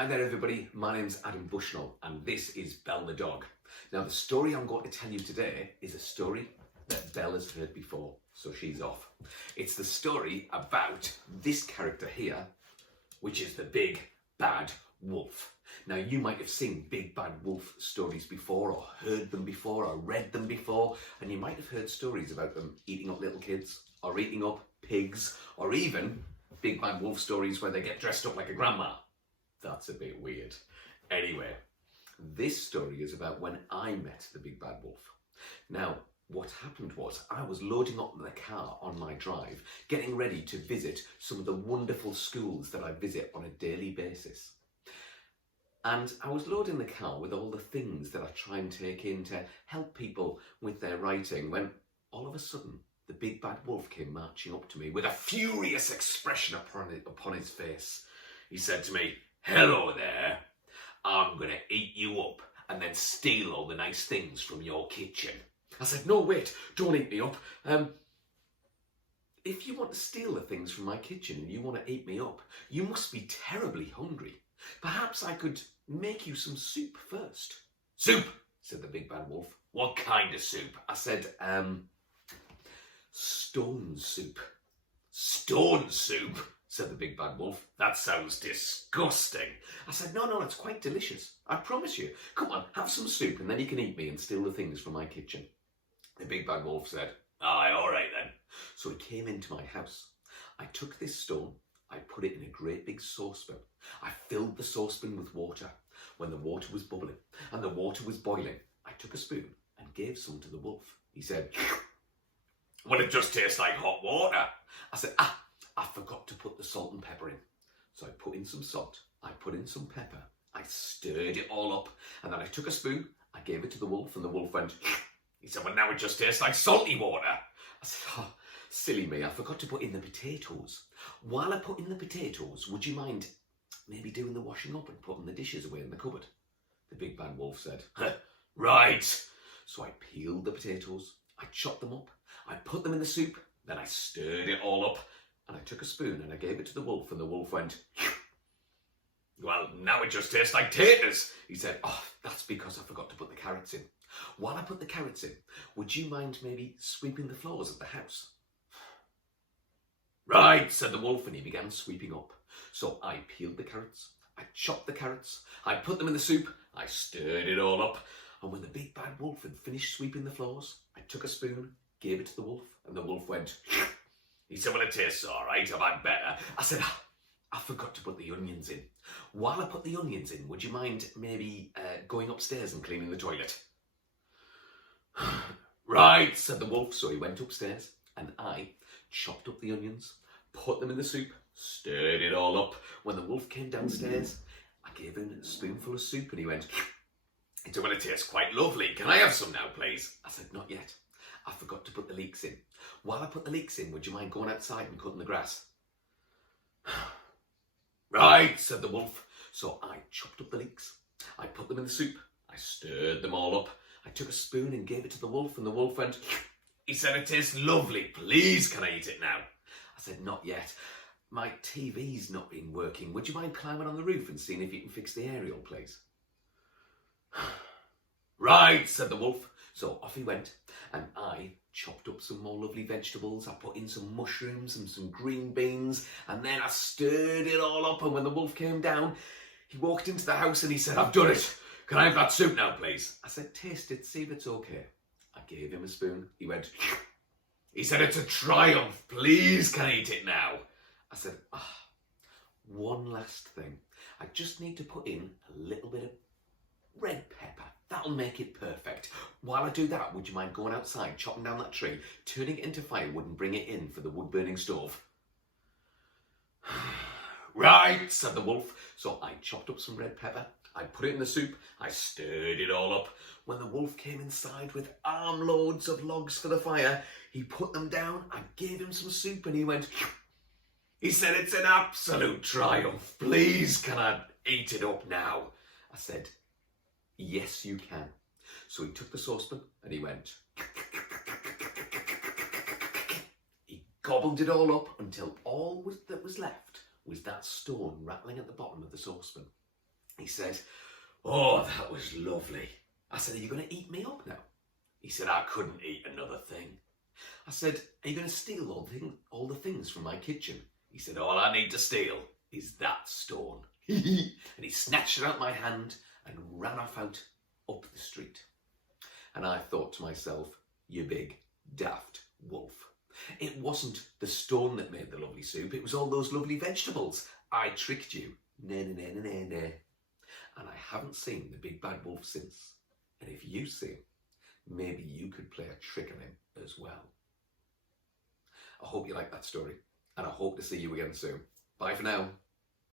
Hi there everybody, my name's Adam Bushnell and this is Belle the dog. Now the story I'm going to tell you today is a story that Belle has heard before, so she's off. It's the story about this character here, which is the big bad wolf. Now you might have seen big bad wolf stories before, or heard them before, or read them before, and you might have heard stories about them eating up little kids, or eating up pigs, or even big bad wolf stories where they get dressed up like a grandma. That's a bit weird. Anyway, this story is about when I met the big bad wolf. Now, what happened was I was loading up the car on my drive, getting ready to visit some of the wonderful schools that I visit on a daily basis. And I was loading the car with all the things that I try and take in to help people with their writing when all of a sudden the big bad wolf came marching up to me with a furious expression upon his face. He said to me, "Hello there, I'm going to eat you up and then steal all the nice things from your kitchen." I said, "No, wait, don't eat me up. If you want to steal the things from my kitchen and you want to eat me up, you must be terribly hungry. Perhaps I could make you some soup first." "Soup?" said the big bad wolf. "What kind of soup?" I said, "Stone soup." "Stone soup?" said the big bad wolf. "That sounds disgusting." I said, No, it's quite delicious. I promise you. Come on, have some soup and then you can eat me and steal the things from my kitchen." The big bad wolf said, "Aye, all right then." So he came into my house. I took this stone, I put it in a great big saucepan. I filled the saucepan with water. When the water was bubbling and the water was boiling, I took a spoon and gave some to the wolf. He said, "Well, it just tastes like hot water." I said, I forgot to put the salt and pepper in. So I put in some salt, I put in some pepper, I stirred it all up, and then I took a spoon, I gave it to the wolf, and the wolf went, he said, "Well, now it just tastes like salty water." I said, "Oh, silly me, I forgot to put in the potatoes. While I put in the potatoes, would you mind maybe doing the washing up and putting the dishes away in the cupboard?" The big bad wolf said, "Right." So I peeled the potatoes, I chopped them up, I put them in the soup, then I stirred it all up, and I took a spoon and I gave it to the wolf, and the wolf went, "Well, now it just tastes like taters." He said, "Oh, that's because I forgot to put the carrots in. While I put the carrots in, would you mind maybe sweeping the floors of the house?" "Right," said the wolf, and he began sweeping up. So I peeled the carrots, I chopped the carrots, I put them in the soup, I stirred it all up, and when the big bad wolf had finished sweeping the floors, I took a spoon, gave it to the wolf, and the wolf went, he said, "Well, it tastes all right, I've had better." I said, I forgot to put the onions in. While I put the onions in, would you mind maybe going upstairs and cleaning the toilet?" "Right," said the wolf. So he went upstairs and I chopped up the onions, put them in the soup, stirred it all up. When the wolf came downstairs, I gave him a spoonful of soup and he went, he said, "Well, it tastes quite lovely. Can I have some now, please?" I said, "Not yet. I forgot to put the leeks in. While I put the leeks in, would you mind going outside and cutting the grass?" "Right," said the wolf. So I chopped up the leeks, I put them in the soup, I stirred them all up, I took a spoon and gave it to the wolf, and the wolf went, he said, "It tastes lovely. Please, can I eat it now?" I said, "Not yet. My TV's not been working. Would you mind climbing on the roof and seeing if you can fix the aerial, please?" "Right," said the wolf. So off he went, and I chopped up some more lovely vegetables. I put in some mushrooms and some green beans, and then I stirred it all up, and when the wolf came down, he walked into the house and he said, "I've done it. Can I have that soup now, please?" I said, "Taste it, see if it's okay." I gave him a spoon. He went, he said, "It's a triumph. Please, can I eat it now?" I said, one last thing. I just need to put in a little bit of red pepper. That'll make it perfect. While I do that, would you mind going outside, chopping down that tree, turning it into firewood and bring it in for the wood-burning stove?" "Right," said the wolf. So I chopped up some red pepper, I put it in the soup, I stirred it all up. When the wolf came inside with armloads of logs for the fire, he put them down, I gave him some soup, and he went, he said, "It's an absolute triumph. Please, can I eat it up now?" I said, "Yes, you can." So he took the saucepan and he went, he gobbled it all up until all that was left was that stone rattling at the bottom of the saucepan. He said, "Oh, that was lovely." I said, "Are you going to eat me up now?" He said, "I couldn't eat another thing." I said, "Are you going to steal all the things from my kitchen?" He said, "All I need to steal is that stone." And he snatched it out of my hand and ran off out up the street. And I thought to myself, you big, daft wolf. It wasn't the stone that made the lovely soup, it was all those lovely vegetables. I tricked you. Nay, nay, nay, nay, nay. And I haven't seen the big bad wolf since. And if you see him, maybe you could play a trick on him as well. I hope you like that story, and I hope to see you again soon. Bye for now.